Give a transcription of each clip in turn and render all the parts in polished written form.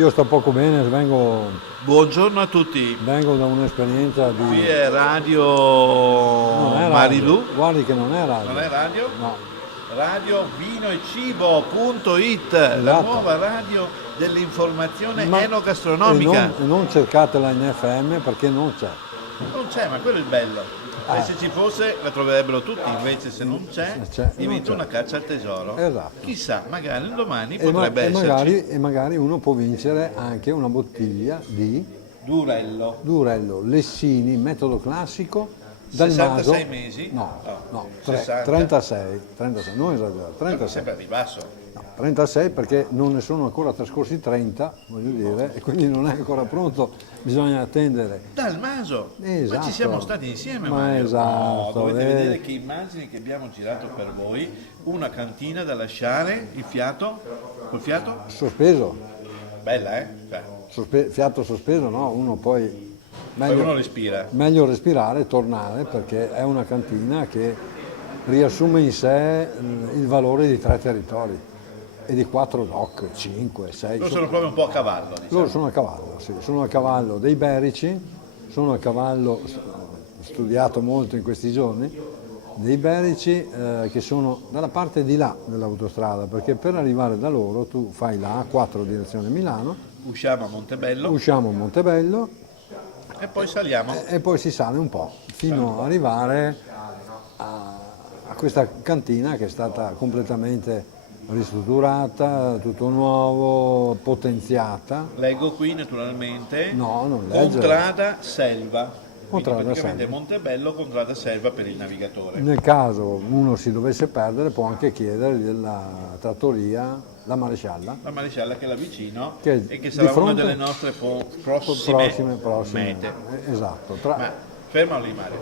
Io sto poco bene, Buongiorno a tutti, vengo da un'esperienza qui di... è Non Radio è radio, Marilù, guardi che non è non radio. è radio? No, Radio Vino e Cibo.it, la esatto. nuova radio dell'informazione Ma... enogastronomica. e non cercatela in FM perché non c'è. Non c'è, ma quello è il bello. E se ci fosse la troverebbero tutti, invece se non c'è C'è, diventa non c'è. una caccia al tesoro. Esatto. Chissà, magari un domani E, potrebbe esserci. e magari uno può vincere anche una bottiglia di Durello, Durello Lessini, metodo classico, dal 66 Maso. mesi? No, no, 60. 36, non esagerare, 36. Sempre di basso. No, 36 perché non ne sono ancora trascorsi 30, voglio dire, e quindi non è ancora pronto, bisogna attendere. Dal Maso, ma Esatto. ci siamo stati insieme, Ma Mario. esatto, No, dovete vedere che immagini che abbiamo girato per voi, una cantina da lasciare, il fiato, col fiato, Sospeso, bella fiato sospeso, no? Uno poi poi uno respira. meglio respirare, tornare, perché è una cantina che riassume in sé il valore di 3 territori e di 4 doc, 5, 6. Loro sono proprio un po' a cavallo, diciamo. Loro sono a cavallo, sì, sono a cavallo dei Berici, sono a cavallo, ho studiato molto in questi giorni, dei Berici che sono dalla parte di là dell'autostrada, perché per arrivare da loro tu fai la A4 direzione Milano, Usciamo a Montebello usciamo a Montebello e poi saliamo. e poi si sale un po' fino ad arrivare a questa cantina che è stata completamente ristrutturata, tutto nuovo, potenziata. Leggo qui naturalmente No, non leggere. Contrada Selva. Quindi Contrada praticamente Selva. Montebello, Contrada Selva per il navigatore. Nel caso uno si dovesse perdere può anche chiedere della trattoria La Marescialla, La marescialla che è là vicino Che e che di sarà una fronte- delle nostre prossime mete. Esatto. Ma fermalo lì Mario.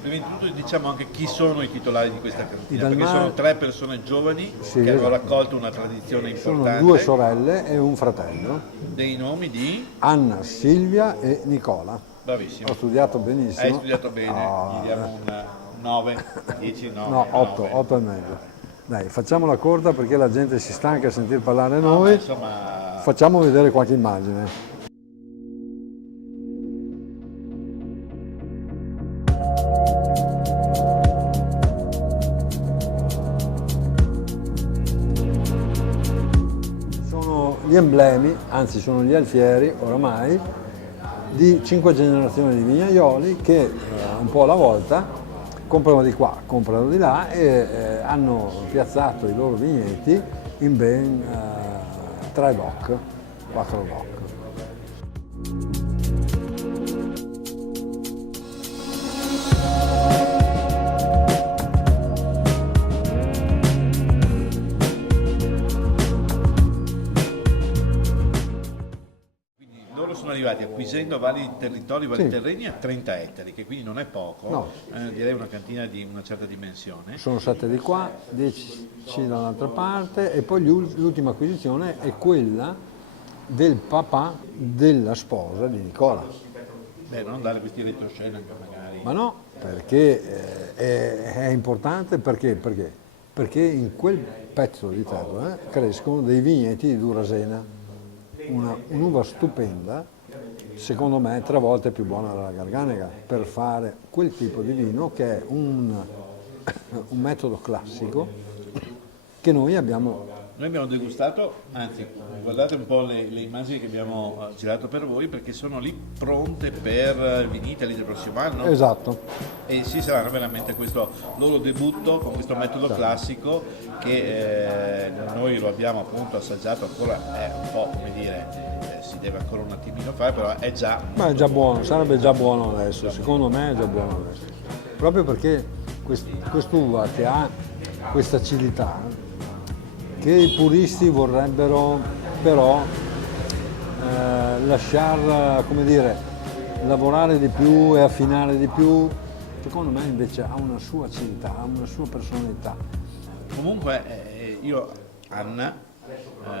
Prima di tutto diciamo anche chi sono i titolari di questa cantina, Dal perché Mar- sono 3 persone giovani Sì, che hanno esatto. raccolto una tradizione Sono importante, 2 sorelle e un fratello, dei nomi di... Anna, Silvia e Nicola. Bravissimo, Ho studiato benissimo. hai studiato bene, Ah, gli diamo un 9, 10, 9, no, 8, 9. 8 e mezzo. Dai, facciamola corta perché la gente si stanca a sentir parlare No, ma noi. insomma, Facciamo vedere qualche immagine. Sono gli emblemi, anzi sono gli alfieri oramai, di 5 generazioni di vignaioli che un po' alla volta comprano di qua, comprano di là e hanno piazzato i loro vigneti in ben 3 doc, 4 doc. loro sono arrivati acquisendo vari territori, vari Sì. terreni a 30 ettari, che quindi non è poco, No. direi una cantina di una certa dimensione. Sono 7 di qua, 10 dall'altra parte e poi l'ultima acquisizione è quella del papà della sposa di Nicola. Beh, non dare questi retroscena anche magari. Ma no, perché è importante perché in quel pezzo di terra crescono dei vigneti di Durasena, un'uva stupenda, secondo me 3 volte più buona della Garganega, per fare quel tipo di vino che è un metodo classico che noi abbiamo. Noi abbiamo degustato, anzi guardate un po' le immagini che abbiamo girato per voi perché sono lì pronte per Vinitaly del prossimo anno. Esatto. E sì, saranno veramente questo loro debutto con questo metodo classico che noi lo abbiamo appunto assaggiato ancora, è un po' come dire, si deve ancora un attimino fare, però è già... Ma è già buono, sarebbe già buono adesso, secondo me è già buono adesso. Proprio perché quest'uva che ha questa acidità, che i puristi vorrebbero però lasciar, come dire, lavorare di più e affinare di più, secondo me invece ha una sua acidità, ha una sua personalità. Comunque io Anna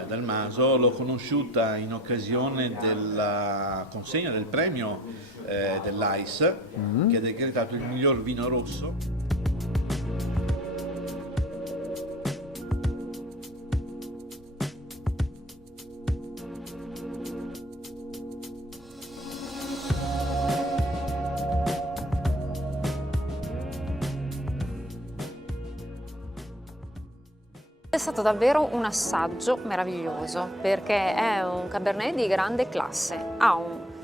Dal Maso l'ho conosciuta in occasione della consegna del premio dell'AIS che ha decretato il miglior vino rosso. stato davvero un assaggio meraviglioso, perché è un Cabernet di grande classe.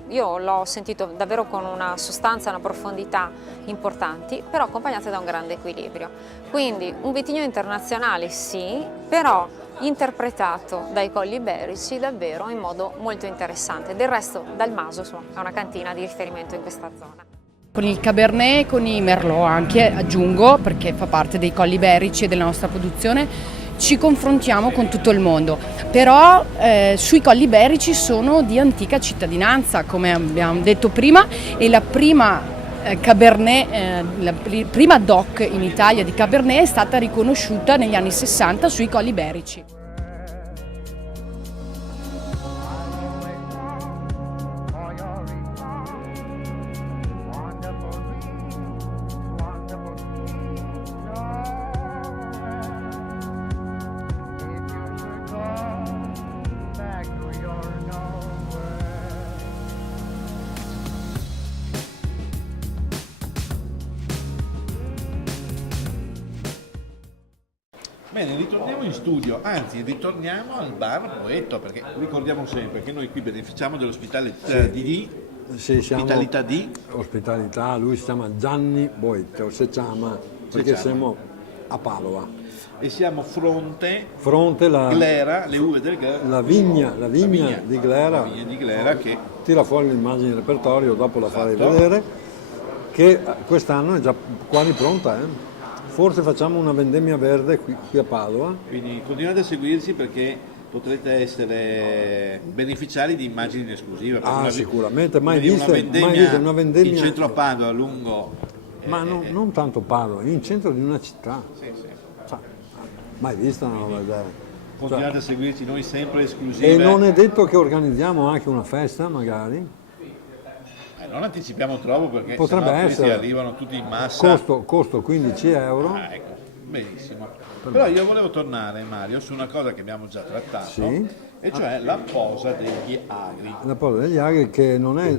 Io l'ho sentito davvero con una sostanza e una profondità importanti, però accompagnate da un grande equilibrio. Quindi un vitigno internazionale sì, però interpretato dai Colli Iberici davvero in modo molto interessante. Del resto Dal Maso è una cantina di riferimento in questa zona. Con il Cabernet e con i Merlot anche, aggiungo, perché fa parte dei Colli Iberici e della nostra produzione, ci confrontiamo con tutto il mondo, però sui Colli Iberici sono di antica cittadinanza, come abbiamo detto prima, e la prima Cabernet, la prima DOC in Italia di Cabernet è stata riconosciuta negli anni 60 sui Colli Iberici. Bene, ritorniamo in studio, anzi ritorniamo al bar Poetto, perché ricordiamo sempre che noi qui beneficiamo dell'ospitalità di Sì, siamo ospitalità di ospitalità, lui si chiama Gianni Boetto, si chiama perché chiama. siamo a Padova. e siamo fronte La, Glera, le uve del Glera. la vigna di Glera, La vigna di Glera che tira fuori l'immagine del repertorio, dopo la farei Esatto. vedere, che quest'anno è già quasi pronta. Forse facciamo una vendemmia verde qui a Padova. quindi continuate a seguirci perché potrete essere beneficiari di immagini in esclusiva. Sicuramente, mai quindi viste una vendemmia in centro a Padova, lungo. ma non tanto Padova, in centro di una città. Sì. Cioè, mai vista una roba del genere. Continuate a seguirci, noi sempre esclusive. E non è detto che organizziamo anche una festa, magari. Non anticipiamo troppo perché Potrebbe sennò questi essere. arrivano tutti in massa. Costo 15 euro. Ecco, benissimo. Però io volevo tornare, Mario, su una cosa che abbiamo già trattato, Sì. e cioè la posa degli agri. La Posa degli Agri che non è,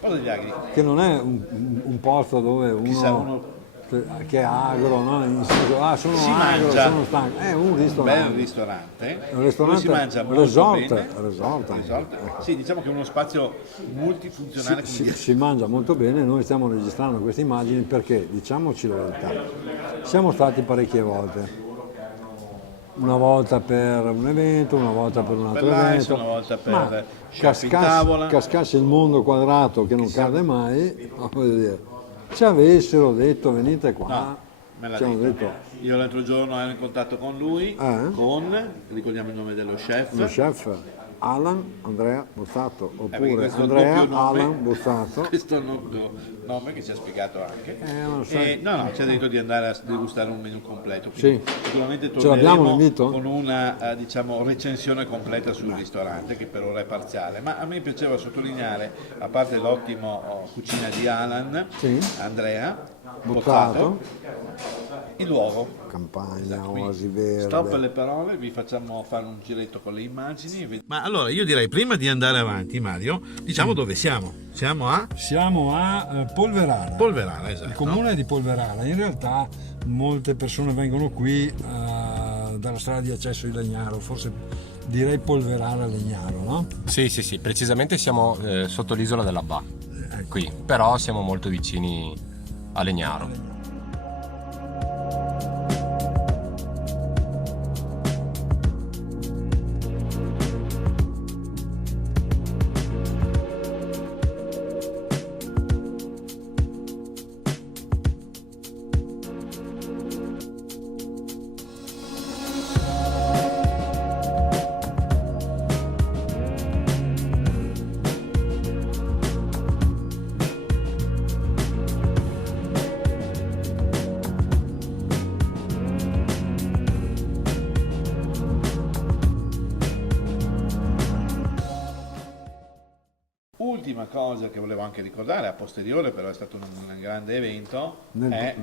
Posa degli agri. un posto dove Chissà, uno uno che è agro, no? In senso, sono Si agro, mangia. sono stanco. È un bel ristorante. ristorante, Un ristorante, dove si mangia molto resort, bene. resort anche. Resort. Sì, diciamo che è uno spazio multifunzionale. come dire. Si mangia molto bene, noi stiamo registrando queste immagini perché, diciamoci la verità, siamo stati parecchie volte. Una volta per un evento, una volta per un altro per l'ICE, evento. una volta per Ma chef in tavola. cascasse il mondo quadrato che non cade mai, voglio dire, ci avessero detto venite qua, No, me l'ha ci hanno detto. detto Io l'altro giorno ero in contatto con lui, ricordiamo il nome dello chef. lo chef Alan Andrea Bossato, Perché oppure questo Andrea doppio nome- Alan Bossato. Questo è il nome che ci ha spiegato anche. Non lo sai. No, ci ha detto di andare a degustare un menù completo. quindi Sì. Sicuramente Ce l'abbiamo torneremo l'invito? con una diciamo, recensione completa sul ristorante, che per ora è parziale. Ma a me piaceva sottolineare, a parte l'ottimo cucina di Alan, Sì. Andrea Bozzato, il luogo. Campagna, Qui, Oasi Verde. Stop le parole, vi facciamo fare un giretto con le immagini. Ma allora io direi prima di andare avanti, Mario, diciamo dove siamo. Siamo a Siamo a Polverara. Polverara, esatto. Il comune di Polverara. In realtà molte persone vengono qui dalla strada di accesso di Legnaro, forse direi Polverara Legnaro, no? Sì, precisamente siamo sotto l'isola dell'Abbà, qui, però siamo molto vicini a Legnaro. Ultima cosa che volevo anche ricordare, a posteriore però è stato un grande evento, è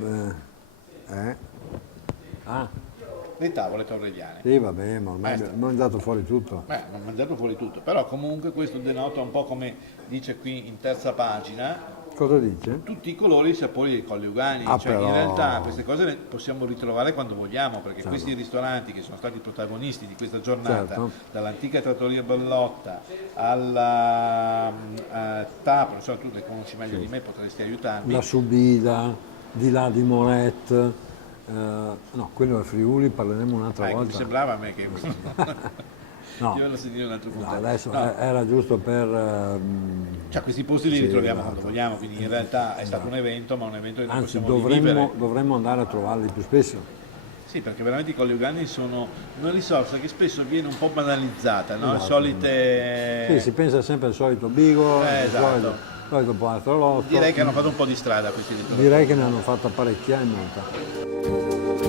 le tavole torreliane. Sì, vabbè, ma ormai abbiamo mangiato fuori tutto. Hanno mangiato fuori tutto, però comunque questo denota un po' come dice qui in terza pagina, Cosa dice? tutti i colori e i sapori dei Colli Ugani, Ah, cioè però- in realtà queste cose le possiamo ritrovare quando vogliamo, perché questi ristoranti che sono stati protagonisti di questa giornata, Certo. dall'antica trattoria Ballotta alla TAP, non so, tu le conosci meglio di me, potresti aiutarmi. La Subida, di là di Moret, no, quello è Friuli, parleremo un'altra Ecco, mi volta. sembrava a me che No, io lo sentire un altro no, punto. adesso No, era giusto per... cioè questi posti li sì, ritroviamo esatto. quando vogliamo, quindi in realtà è stato un evento, ma un evento che noi Anzi, possiamo rivivere. dovremmo andare a trovarli più spesso. Sì, perché veramente i Colli Ugani sono una risorsa che spesso viene un po' banalizzata, no? Le Esatto. solite... Sì, si pensa sempre al solito bigo, al esatto. solito Poastrolotto. Direi che hanno fatto un po' di strada questi ritorni. Direi che ne hanno fatta parecchia e molta.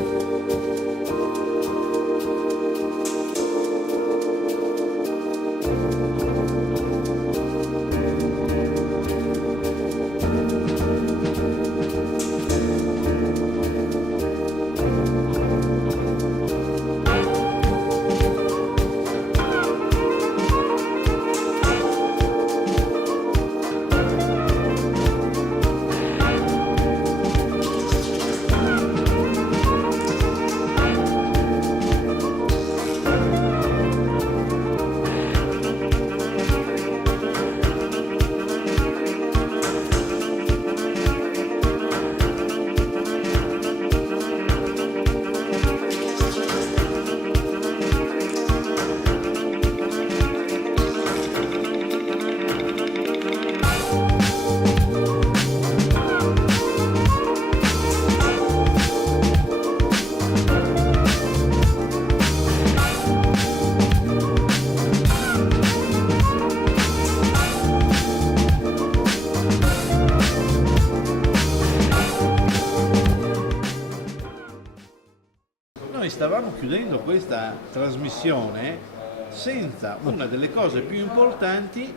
Noi stavamo chiudendo questa trasmissione senza una delle cose più importanti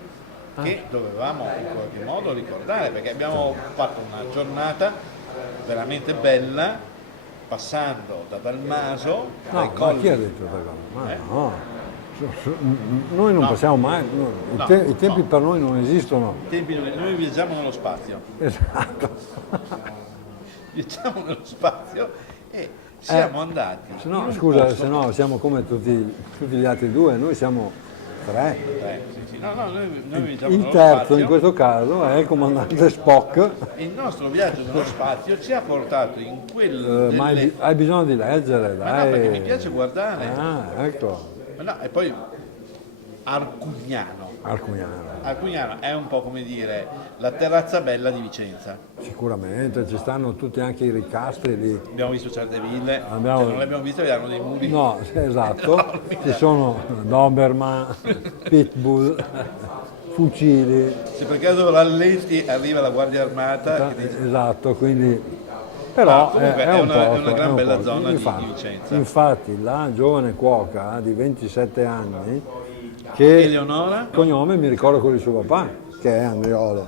che dovevamo in qualche modo ricordare, perché abbiamo fatto una giornata veramente bella, passando da Dalmaso, dai No, ma colli. chi ha detto questa cosa? Ma Eh? no. Noi non No. possiamo mai, no, No, i tempi no. per noi non esistono. Noi viaggiamo nello spazio, Esatto. viaggiamo nello spazio e siamo andati. Se in no, un scusa, posto- se no siamo come tutti gli altri due, noi siamo tre. Sì, sì. No, noi viaggiamo Il nello terzo spazio. in questo caso è il comandante Spock. Il nostro viaggio nello spazio ci ha portato in quel Ma delle... hai bisogno di leggere, Ma dai. no, perché mi piace guardare. Ah, ecco, Ma no, e poi Arcugnano. Arcugnano è un po' come dire la terrazza bella di Vicenza. sicuramente, ci stanno tutti anche i ricastri lì. Abbiamo visto certe ville, Abbiamo- cioè non le abbiamo viste, hanno dei muri. No, esatto, ci sono Doberman, Pitbull, fucili, Se per caso rallenti arriva la Guardia Armata che dice... esatto, quindi però comunque è è un una- è posto, una gran un bella posto. zona di Infatti- Vicenza. Infatti la giovane cuoca di 27 anni che Eleonora? il cognome mi ricordo quello di suo papà, che è Andriolo.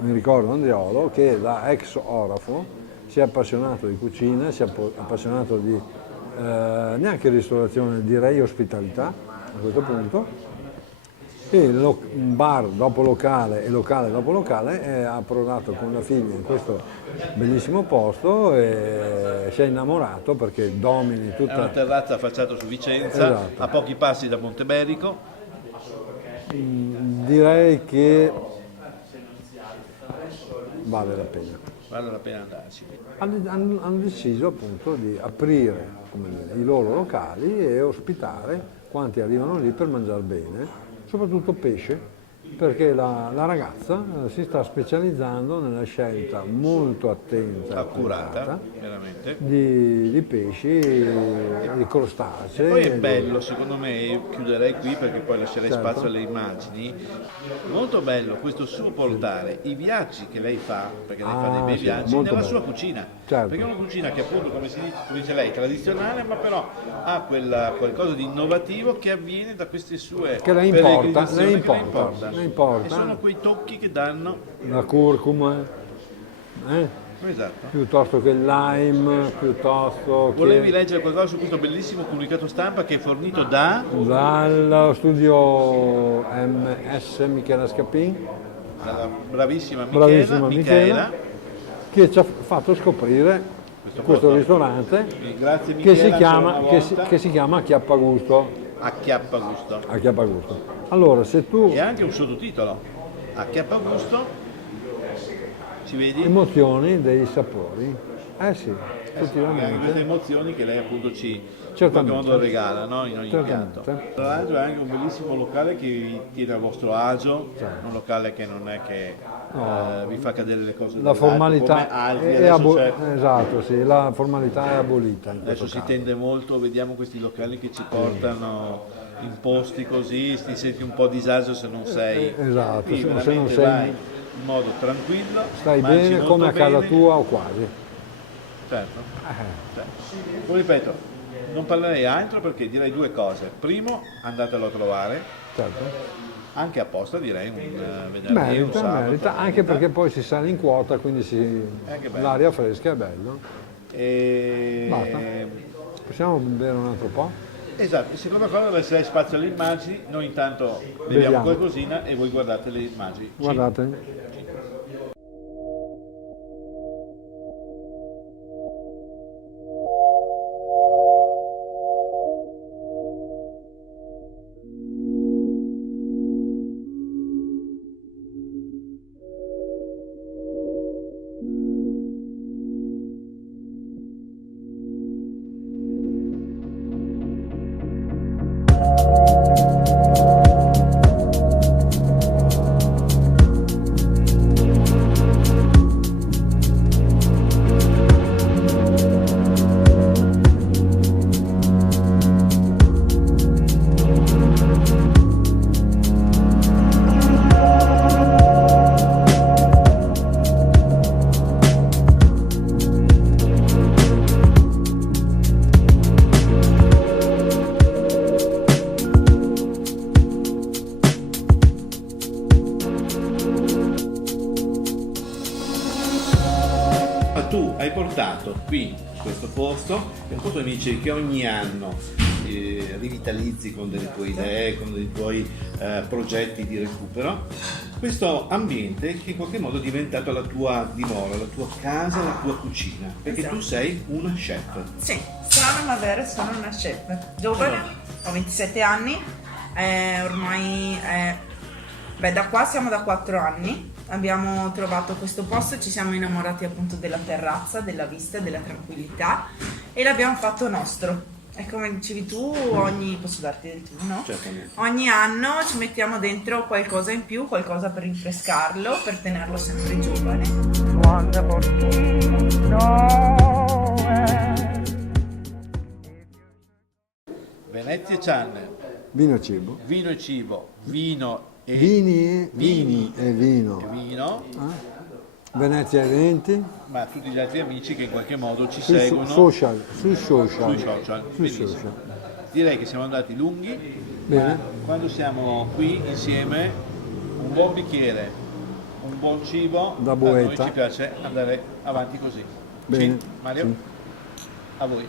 Mi ricordo Andriolo che da ex orafo si è appassionato di cucina, si è appassionato di neanche ristorazione, direi ospitalità a questo punto. E un bar dopo locale e locale dopo locale è approdato con la figlia in questo bellissimo posto e si è innamorato perché domini È una tutta... terrazza affacciata su Vicenza, Esatto. a pochi passi da Monteberico. Direi che vale la pena. Vale la pena andarci. Hanno deciso appunto di aprire, come dire, i loro locali e ospitare quanti arrivano lì per mangiare bene, soprattutto pesce, perché la ragazza si sta specializzando nella scelta molto attenta e Accurata, accurata veramente. di pesci, di crostacei. Poi è di- bello, secondo me, io chiuderei qui perché poi lascerei Certo. spazio alle immagini. Molto bello questo suo portare i viaggi che lei fa, perché lei fa dei bei sì, viaggi, molto nella bello. sua cucina. Certo. Perché è una cucina che appunto, come dice lei, tradizionale, ma però ha qualcosa di innovativo che avviene da queste sue Che le importa, peregrinazioni, le che importa, le importa. E sono quei tocchi che danno. La curcuma, Esatto. piuttosto che il lime, piuttosto Volevi che leggere qualcosa su questo bellissimo comunicato stampa che è fornito da... dal studio MS Michela Scapin, dalla bravissima Bravissima Michela. che ci ha fatto scoprire questo posto. ristorante Grazie che Michela, si chiama, ancora una che volta. che si chiama Acchiappagusto. Acchiappagusto. Acchiappagusto. Allora, se tu E anche un sottotitolo, Acchiappagusto, ci vedi? emozioni dei sapori, sì, Anche queste effettivamente. emozioni che lei appunto ci in Certamente. qualche modo regala, no? In ogni Certamente. piatto. Tra l'altro è anche un bellissimo locale che vi tiene a vostro agio, Certo. un locale che non è che vi fa cadere le cose La dall'alto, formalità come altri, è adesso c'è- esatto, sì, la formalità è abolita in questo adesso si caso. tende molto, vediamo questi locali che ci portano in posti così, ti senti un po' a disagio se non sei esatto, qui, se non veramente sei- vai in modo tranquillo, Stai mangi bene molto come a casa bene. tua o quasi. Certo. Poi ripeto, non parlerei altro perché direi due cose. Primo, andatelo a trovare, Certo. anche apposta direi un venerdì, un Merita, sabato. merita, anche perché poi si sale in quota, quindi anche bello. l'aria fresca è bello. E... Basta. Possiamo bere un altro po'? Esatto, seconda cosa deve essere spazio alle immagini, noi intanto beviamo Beviamo. qualcosina e voi guardate le immagini. Guardate. Tu hai portato qui in questo posto, è un posto che mi dicevi che ogni anno rivitalizzi con delle tue idee, con dei tuoi progetti di recupero, questo ambiente che in qualche modo è diventato la tua dimora, la tua casa, la tua cucina, perché Esatto. tu sei una chef. Sì, strano ma vero, sono una chef. Giovane, ho 27 anni, ormai da qua siamo da 4 anni. Abbiamo trovato questo posto, ci siamo innamorati appunto della terrazza, della vista, della tranquillità e l'abbiamo fatto nostro. E come dicevi tu, posso darti del tu, no? Certamente. Ogni anno ci mettiamo dentro qualcosa in più, qualcosa per rinfrescarlo, per tenerlo sempre giovane. Venezia Channel, Vino e cibo. vino e cibo, vino e Vini e vino. vino, Venezia Eventi. ma tutti gli altri amici che in qualche modo ci Sui seguono social. Sui social. sui social. Sui Benissimo. social. Direi che siamo andati lunghi, Bene. ma quando siamo qui insieme, un buon bicchiere, un buon cibo, Da a noi boetta. ci piace andare avanti così. Bene. Sì, Mario? Sì. A voi.